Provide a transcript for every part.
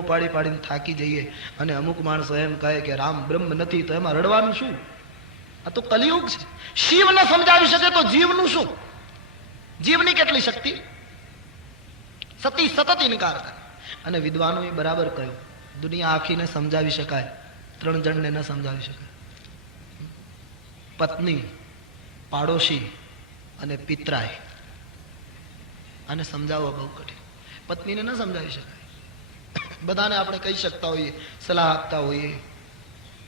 બૂમો પાડી પાડીને થાકી જઈએ અને અમુક માણસો એમ કહે કે રામ બ્રહ્મ નથી, તો એમાં રડવાનું શું? આ તો કલિયુગ છે. શિવ ન સમજાવી શકે તો જીવનું શું? જીવની કેટલી શક્તિ? સતી સતત ઇનકાર કરે. અને વિદ્વાનોએ બરાબર કહ્યું, દુનિયા આખીને સમજાવી શકાય, 3 જણને ન સમજાવી શકાય. પત્ની, પાડોશી અને પિતરાય. આને સમજાવવા બહુ કઠિન. પત્નીને ન સમજાવી શકાય. બધાને આપણે કહી શકતા હોઈએ, સલાહ આપતા હોઈએ,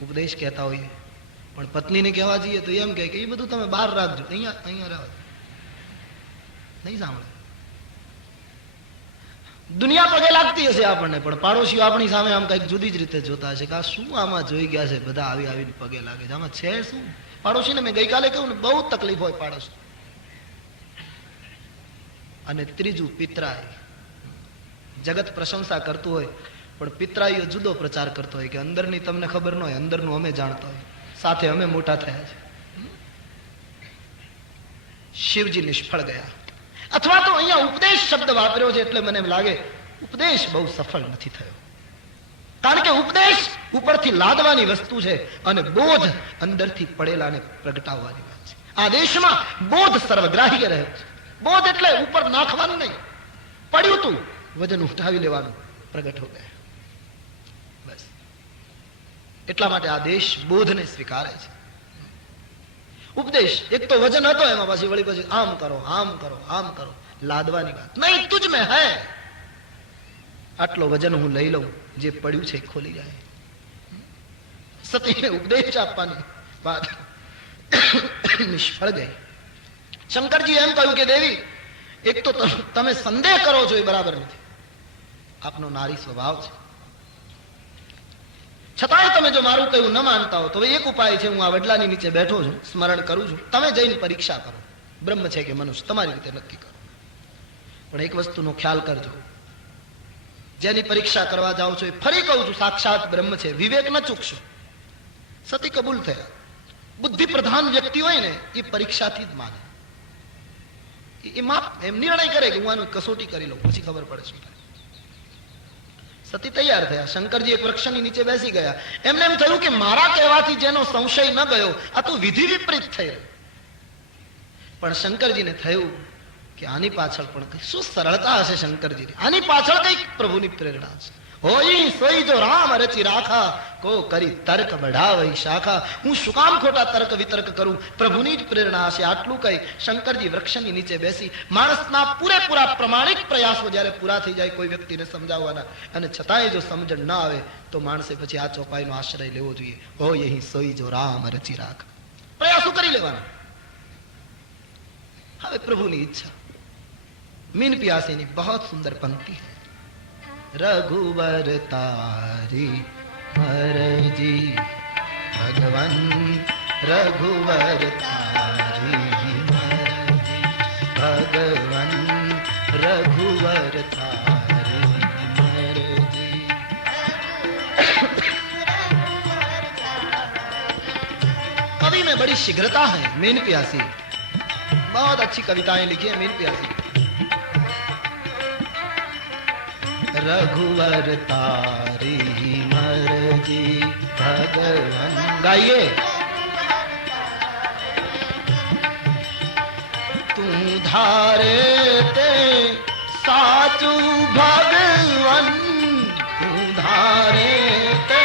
ઉપદેશ કહેતા હોઈએ, પણ પત્નીને કહેવા જઈએ તો એમ કહે કે એ બધું તમે બહાર રાખજો, અહીંયા રહેવા નહીં સાંભળે. દુનિયા પગે લાગતી હશે આપણને, પણ પાડોશીઓ આપણી સામે આમ કઈક જુદી જ રીતે જોતા હશે કે આ શું આમાં જોઈ ગયા છે, બધા આવી આવીને પગે લાગે છે, આમાં છે શું? પાડોશીને મેં ગઈકાલે કહ્યું ને, બહુ તકલીફ હોય પાડોશી. અને ત્રીજું પિતરાય. જગત પ્રશંસા કરતું હોય પણ પિતરાઈઓ જુદો પ્રચાર કરતો હોય કે અંદરની તમને ખબર ન હોય, અંદરનું અમે જાણતા હોય, સાથે અમે મોટા થયા છે. શિવજી નિષ્ફળ ગયા. અથવા તો અહીંયા ઉપદેશ શબ્દ વાપર્યો છે એટલે મને એમ લાગે ઉપદેશ બહુ સફળ નથી થયો. કારણ કે ઉપદેશ ઉપરથી લાદવાની વસ્તુ છે અને બોધ અંદરથી પડેલાને પ્રગટાવવાની વાત છે. આ દેશમાં બોધ સર્વગ્રાહી રહ્યો છે. બોધ એટલે ઉપર નાખવાનું નહીં, પડ્યું તું વજન ઉઠાવી લેવાનું, પ્રગટ હો ગયા. બસ એટલા માટે આ દેશ બોધને સ્વીકારે છે. ઉપદેશ એક તો વજન હતો, એમાં પાછી વળી પછી આમ કરો, આમ કરો, આમ કરો, લાદવાની વાત નહીં. તુજ મેં હૈ, આટલો વજન હું લઈ લઉં, જે પડ્યું છે ખોલી જાય. સતીને ઉપદેશ આપવાની વાત નિષ્ફળ ગઈ. શંકરજી એમ કહ્યું કે દેવી, એક તો તમે સંદેહ કરો છો એ બરાબર નથી, આપનો નારી સ્વભાવ છે, છતાંય તમે જો મારું કહ્યું ન માનતા હો તો એક ઉપાય છે. હું આ વડલાની નીચે બેઠો છું, સ્મરણ કરું છું, તમે જઈને પરીક્ષા કરો, બ્રહ્મ છે કે મનુષ્ય, તમારી રીતે નક્કી કરો. પણ એક વસ્તુનો ખ્યાલ કરજો, જેની પરીક્ષા કરવા જાઓ છો એ ફરી કહું છું સાક્ષાત બ્રહ્મ છે, વિવેક ન ચૂકશો. સતી કબૂલ થયા. બુદ્ધિ પ્રધાન વ્યક્તિ હોય ને એ પરીક્ષાથી જ માને. એ માપ એમ નિર્ણય કરે કે હું આનું કસોટી કરી લઉં, પછી ખબર પડે શું થાય. સતી તૈયાર થયા. શંકરજી એક વૃક્ષની નીચે બેસી ગયા. એમને એમ થયું કે મારા કહેવાથી જેનો સંશય ન ગયો, આ તો વિધિ વિપરીત થઈ રહ્યું. પણ શંકરજીને થયું કે આની પાછળ પણ શું સરળતા હશે શંકરજીની, આની પાછળ કઈક પ્રભુની પ્રેરણા છે. હોઈ સોઈ જો રામ રચી રાખા, કો કરી તર્ક બઢાવઈ શાખા. હું શું કામ ખોટા તર્ક વિતર્ક કરું, પ્રભુની જ પ્રેરણા હશે. આટલું કઈ શંકરજી વૃક્ષની નીચે બેસી. માણસના પૂરેપૂરા પ્રમાણિક પ્રયાસો જયારે પૂરા થઈ જાય કોઈ વ્યક્તિને સમજાવવાના, અને છતાંય જો સમજણ ના આવે તો માણસે પછી આ ચોપાઈનો આશ્રય લેવો જોઈએ. હોય અહીં સોઈ જો રામ રચી રાખા, પ્રયાસો કરી લેવાના. હવે પ્રભુની ઈચ્છા. मीन प्यासी बहुत सुंदर पंक्ति है. रघुवर तारी मरजी भगवन, रघुवर तारी मरजी भगवन, रघुवर तारी मरजी. कवि में बड़ी शीघ्रता है. मीन प्यासी बहुत अच्छी कविताएं लिखी है मीन प्यासी. रघुवर तारी मरजी भगवन. गाइए. तू धारे ते साचू भगवन, तू धारे ते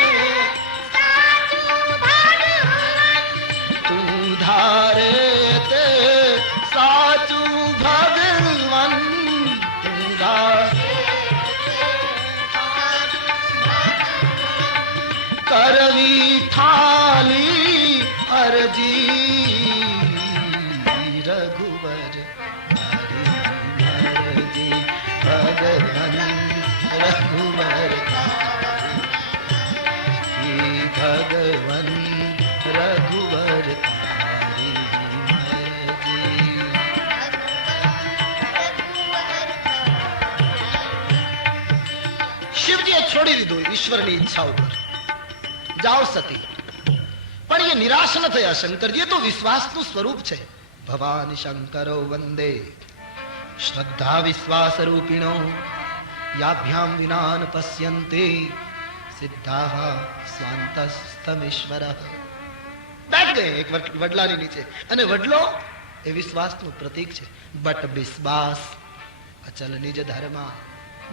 साचू भगवन, तू धारे ते साचू भगवन, तू धारे करवी थाली अर्जी. रघुवर तारी मरजी भगवन, रघुवर तारी भगवन, रघुवर तारी मरजी. शिवजीએ છોડી દીધું ઈશ્વરની ઈચ્છા ઉપર. જાઓ સતી. પણ એ નિરાશ ન થયા શંકરજી. તો વિશ્વાસનું સ્વરૂપ છે. ભવાની શંકરો વંદે શ્રદ્ધા વિશ્વાસ રૂપિણો યાભ્યામ વિનાન પશ્યન્તે સિદ્ધાહ સ્વાંતસ્તમીશ્વર. બેઠ ગયે એક વડલાની નીચે, અને વડલો એ વિશ્વાસનું પ્રતીક છે. બટ વિશ્વાસ અચલ નિજ ધર્મ.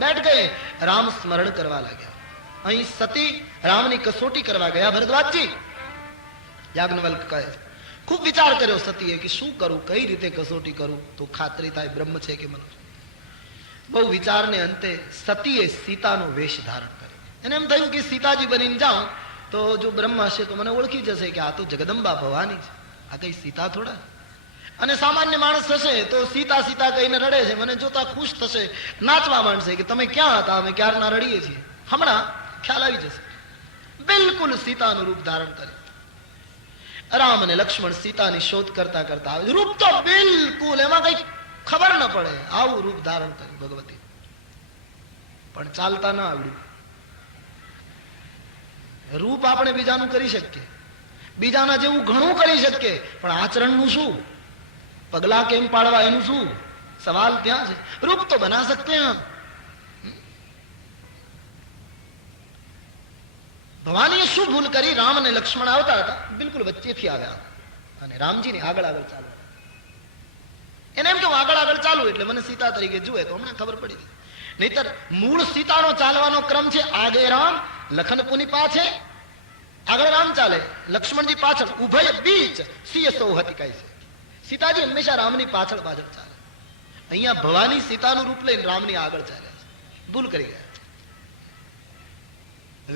બેઠ ગયે, રામ સ્મરણ કરવા લાગ્યા. અહીં સતી રામની કસોટી કરવા ગયા. ભરદ્વાજજી, યાજ્ઞવલ્ક કહે, ખૂબ વિચાર કર્યો સતીએ કે શું કરું, કઈ રીતે કસોટી કરું તો ખાતરી થાય બ્રહ્મ છે કે મનુષ્ય. બહુ વિચારને અંતે સતીએ સીતાનો વેશ ધારણ કર્યો. એને એમ થયું કે સીતાજી બનીને જાઉં તો જો બ્રહ્મ હશે તો મને ઓળખી જશે કે આ તો જગદંબા ભવાની છે, આ કઈ સીતા થોડા. અને સામાન્ય માણસ હશે તો સીતા સીતા કહીને રડે છે, મને જોતા ખુશ થશે, નાચવા માંડશે કે તમે ક્યાં હતા, અમે ક્યારના રડીએ છીએ. હમણાં ખ્યાલ આવી જશે. બિલકુલ સીતાનું રૂપ ધારણ કર્યું. રામ અને લક્ષ્મણ સીતાની શોધ કરતા કરતા આવે. રૂપ તો બિલકુલ એમાં કઈ ખબર ન પડે, આવું રૂપ ધારણ કર્યું ભગવતી. પણ ચાલતા ના આવડ્યું. રૂપ આપણે બીજાનું કરી શકીએ, બીજાના જેવું ઘણું કરી શકીએ, પણ આચરણનું શું, પગલા કેમ પાડવા એનું શું, સવાલ ત્યાં છે. રૂપ તો બના સકતે હૈ. ભવાનીએ શું ભૂલ કરી, રામ અને લક્ષ્મણ આવતા હતા, બિલકુલ વચ્ચેથી આવ્યા અને રામજીને આગળ આગળ ચાલવા. એને એમ કે હું આગળ આગળ ચાલુ એટલે મને સીતા તરીકે જુએ તો હમણાં ખબર પડી ગઈ. નહીતર મૂળ સીતાનો ચાલવાનો ક્રમ છે આગે રામ, લખન પુની પાછે, આગળ રામ ચાલે, લક્ષ્મણજી પાછળ, ઉભય બીચ સિંહ સૌહતી કહે છે. સીતાજી હંમેશા રામની પાછળ પાછળ ચાલે. અહીંયા ભવાની સીતાનું રૂપ લઈને રામની આગળ ચાલ્યા છે. ભૂલ કરી ગયા.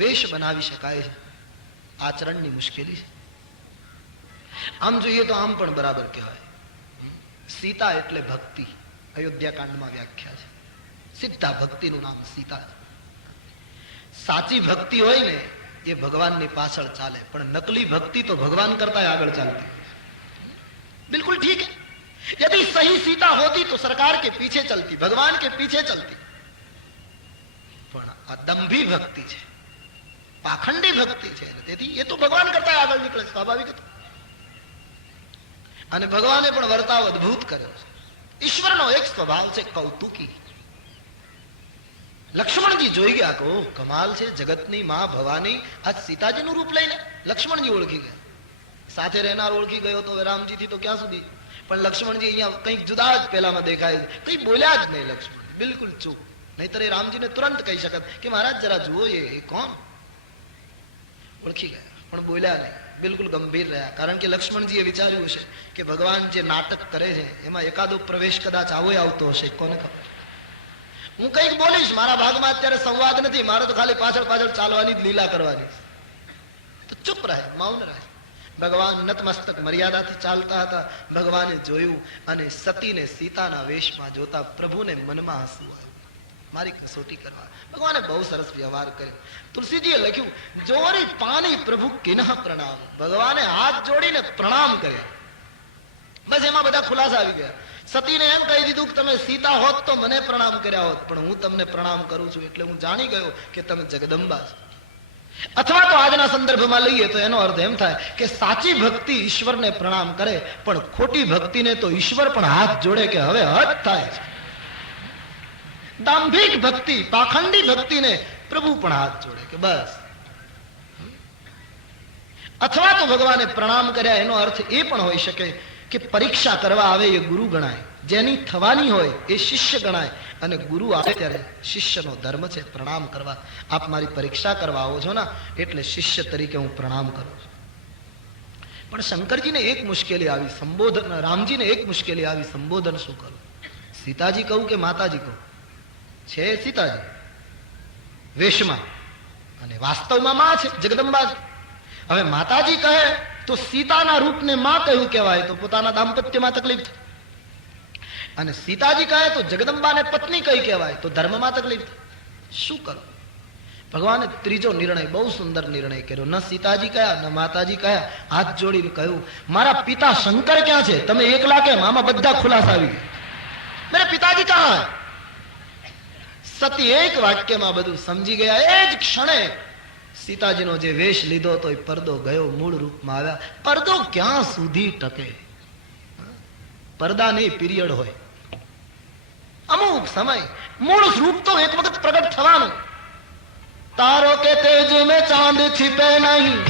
વેશ બનાવી શકાય છે, આચરણની મુશ્કેલી છે. આમ જોઈએ તો આમ પણ બરાબર કહેવાય. સીતા એટલે ભક્તિ, અયોધ્યા કાંડમાં વ્યાખ્યા છે. સીધા ભક્તિનું નામ સીતા છે. સાચી ભક્તિ હોય ને એ ભગવાનની પાછળ ચાલે, પણ નકલી ભક્તિ તો ભગવાન કરતા આગળ ચાલતી. बिल्कुल ठीक है, यदि सही सीता होती तो सरकार के पीछे चलती, भगवान के पीछे चलती. પણ આ દંભી ભક્તિ છે, પાખંડી ભક્તિ છે, તેથી એ તો ભગવાન કરતા આગળ નીકળે, સ્વાભાવિક. અને ભગવાને પણ વર્તાવ અદભુત કર્યો છે. ઈશ્વરનો એક સ્વભાવ છે કૌતુકી. લક્ષ્મણજી જોઈ ગયા તો કમાલ છે, જગતની માં ભવાની આ સીતાજીનું રૂપ લઈને લક્ષ્મણજી ઓળખી ગયા. સાથે રહેનાર ઓળખી ગયો તો રામજીથી તો ક્યાં સુધી, પણ લક્ષ્મણજી અહીંયા કંઈક જુદા જ પેલામાં દેખાય, કઈ બોલ્યા જ નહીં લક્ષ્મણ, બિલકુલ ચૂપ. નહીતર એ રામજીને તુરંત કહી શકત કે મહારાજ જરા જુઓ એ કોણ. ઓળખી ગયા પણ બોલ્યા નહીં, બિલકુલ ગંભીર રહ્યા. કારણ કે લક્ષ્મણજીએ વિચાર્યું હશે કે ભગવાન જે નાટક કરે છે એમાં એકાદો પ્રવેશ કદાચ આવો આવતો હશે, કોને ખબર. હું કંઈક બોલીશ, મારા ભાગમાં અત્યારે સંવાદ નથી, મારે તો ખાલી પાછળ પાછળ ચાલવાની જ લીલા કરવાની. તો ચૂપ રહે, મૌન રહે. ભગવાન નતમસ્તક મર્યાદાથી ચાલતા હતા. ભગવાને જોયું અને સતીને સીતાના વેશમાં જોતા પ્રભુને મનમાં હસવું આવ્યું. મારી કસોટી કરવા ભગવાને બહુ સરસ વ્યવહાર કર્યો. તુલસીજીએ લખ્યું, જોરી પાની પ્રભુ કિન્હ પ્રણામ. ભગવાને હાથ જોડીને પ્રણામ કર્યા. બસ એમાં બધા ખુલાસા આવી ગયા. સતીને એમ કહી દીધું કે તમે સીતા હોત તો મને પ્રણામ કર્યા હોત, પણ હું તમને પ્રણામ કરું છું એટલે હું જાણી ગયો કે તમે જગદંબા છો. અથવા તો આજના સંદર્ભમાં લઈએ તો એનો અર્થ એમ થાય કે સાચી ભક્તિ ઈશ્વરને પ્રણામ કરે, પણ ખોટી ભક્તિને તો ઈશ્વર પણ હાથ જોડે કે હવે હદ થાય છે. દાંભિક ભક્તિ, પાખંડી ભક્તિને પ્રભુ પણ હાથ જોડે કે બસ. અથવા તો ભગવાને પ્રણામ કર્યા એનો અર્થ એ પણ હોઈ શકે કે પરીક્ષા કરવા આવે એ ગુરુ ગણાય, જેની થવાની હોય એ શિષ્ય ગણાય, અને ગુરુ આવે ત્યારે શિષ્યનો ધર્મ છે પ્રણામ કરવા. આપ મારી પરીક્ષા કરવા આવો છો ને એટલે શિષ્ય તરીકે હું પ્રણામ કરું છું. પણ શંકરજીને એક મુશ્કેલી આવી, સંબોધન. રામજીને એક મુશ્કેલી આવી, સંબોધન શું કરું? સીતાજી કહું કે માતાજી કહું? છે સીતાજી વેશમાં અને વાસ્તવમાં માં છે, જગદંબા છે. હવે માતાજી કહે તો સીતાના રૂપને માં કહ્યું કહેવાય તો પોતાના દાંપત્યમાં તકલીફ થાય, અને સીતાજી કહે તો જગદંબાને પત્ની કઈ કહેવાય તો ધર્મમાં તકલીફ થાય. શું કરો? ભગવાને ત્રીજો નિર્ણય, બહુ સુંદર નિર્ણય કર્યો. ન સીતાજી કયા ન માતાજી કયા, હાથ જોડીને કહ્યું, મારા પિતા શંકર ક્યાં છે? તમે એકલા કેમ? આમાં બધા ખુલાસા આવી ગયા. મેરે પિતાજી કહા હૈ? સતી એક વાક્યમાં બધું સમજી ગયા. એ જ ક્ષણે સીતાજીનો જે વેશ લીધો તો એ પડદો ગયો, મૂળ રૂપમાં આવ્યા. પડદો ક્યાં સુધી ટકે? પડદા નહીં, પીરિયડ હોય. અમુક સમય મૂળ રૂપ તો એક વખત પ્રગટ થવાનું. તારો કે તેજ મેં ચાંદ छिपे नहीं